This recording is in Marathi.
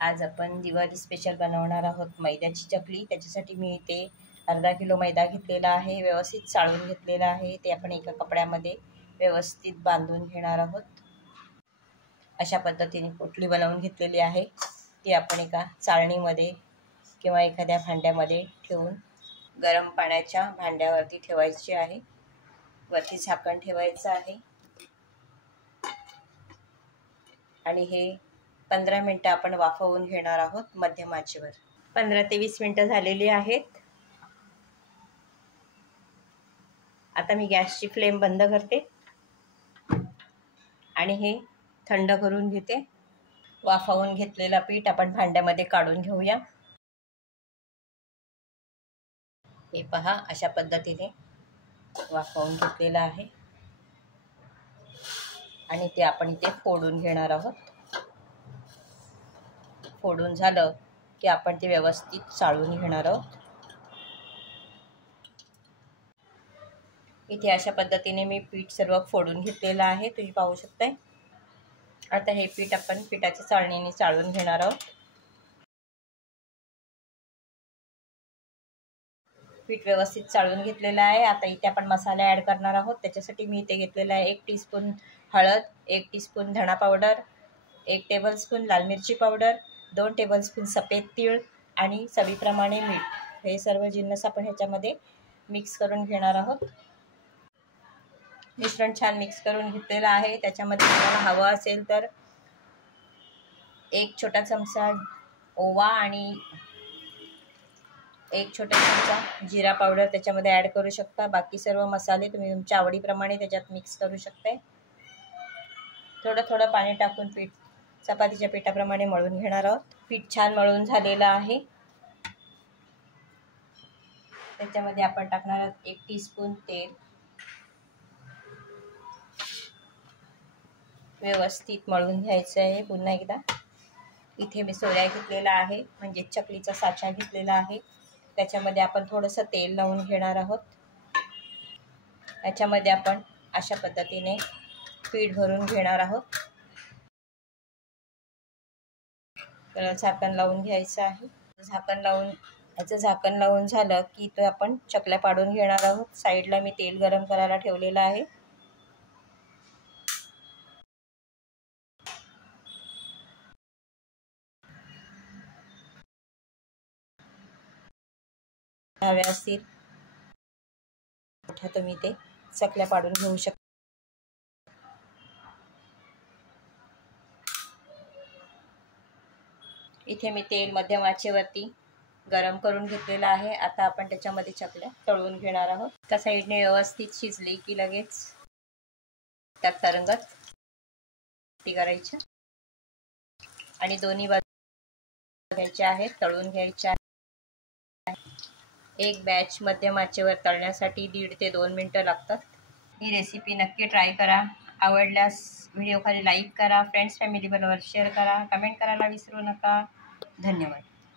आज आपण दिवाळी स्पेशल बनवणार आहोत मैद्याची चकली। त्याच्यासाठी मी इथे अर्धा किलो मैदा घेतलेला आहे, व्यवस्थित चाळून घेतलेला आहे। ते आपण एका कपड्यामध्ये व्यवस्थित बांधून घेणार आहोत। अशा पद्धतीने पोटली बनवून घेतलेली आहे। ती आपण एका चाळणीमध्ये किंवा एखाद्या भांड्यामध्ये ठेवून गरम पाण्याच्या भांड्यावरती ठेवायची आहे। वरती झाकण ठेवायचं आहे आणि हे 15 मिनिटं आपण वाफवून घेणार आहोत मध्यम आचेवर। 15 ते 20 मिनिटं झालेली आहेत। आता मी गॅसची फ्लेम बंद करते आणि हे थंड करून घेते। वाफवून घेतलेला पीठ आपण भांड्यामध्ये काढून घेऊया। हे पहा, अशा पद्धतीने वाफवून घेतलेलं आहे आणि ते आपण इथे फोडून घेणार आहोत। फोडून झालं की आपण ते व्यवस्थित चाळून घेणार आहोत। इथे अशा पद्धतीने मी पीठ सर्व फोडून घेतलेलं आहे, तुम्ही पाहू शकताय। आता हे पीठ आपण पिठाच्या चाळणीने चाळून घेणार आहोत। पीठ व्यवस्थित चाळून घेतलेलं आहे। आता इथे आपण मसाले ॲड करणार आहोत। त्याच्यासाठी मी इथे घेतलेला आहे 1 टीस्पून हळद, 1 टीस्पून धणा पावडर, 1 टेबलस्पून लाल मिरची पावडर, 2 टेबलस्पून सफेद तीळ आणि चवीप्रमाणे मीठ। हे सर्व जिन्नस आपण ह्याच्यामध्ये मिक्स करून घेणार आहोत। मिश्रण छान मिक्स करून घेतलेलं आहे। त्याच्यामध्ये तुम्हाला हवं असेल तर 1 छोटा चमचा ओवा आणि 1 छोटा चमचा जिरा पावडर त्याच्यामध्ये ॲड करू शकता। बाकी सर्व मसाले तुम्ही तुमच्या आवडीप्रमाणे त्याच्यात मिक्स करू शकता। थोडं थोडं पाणी टाकून पीठ चपातीच्या पिठाप्रमाणे मळून घेणार आहोत। पीठ छान मळून झालेलं आहे। त्याच्यामध्ये आपण टाकणार आहोत 1 टीस्पून तेल। व्यवस्थित मळून घ्यायचं आहे। पुन्हा एकदा इथे मी सोऱ्या घेतलेला आहे, म्हणजे चकलीचा साचा घेतलेला आहे। त्याच्यामध्ये आपण थोडंसं तेल लावून घेणार आहोत। याच्यामध्ये आपण अशा पद्धतीने पीठ भरून घेणार आहोत। तर झाकण लावून घ्यायचं आहे। झाकण लावून झालं की तो आपण चकल्या पाडून घेणार आहोत। साईडला मी तेल गरम करायला ठेवलेलं आहे। व्यवस्थित तुम्ही ते चकल्या पाडून घेऊ शकता। इथे मी तेल मध्यम आचेवरती गरम करून घेतलेलं आहे। आता आपण त्याच्यामध्ये चकल्या तळून घेणार आहोत। एका साईडने व्यवस्थित शिजली की लगेच त्यात तरंगत करायची आणि दोन्ही बाजू घ्यायच्या आहेत, तळून घ्यायच्या। एक बॅच मध्यम आचेवर तळण्यासाठी 1.5 ते 2 मिनिटं लागतात। ही रेसिपी नक्की ट्राय करा। आवडल्यास व्हिडिओ खाली लाईक करा, फ्रेंड्स फॅमिली बरोबर शेअर करा, कमेंट करायला विसरू नका। धन्यवाद।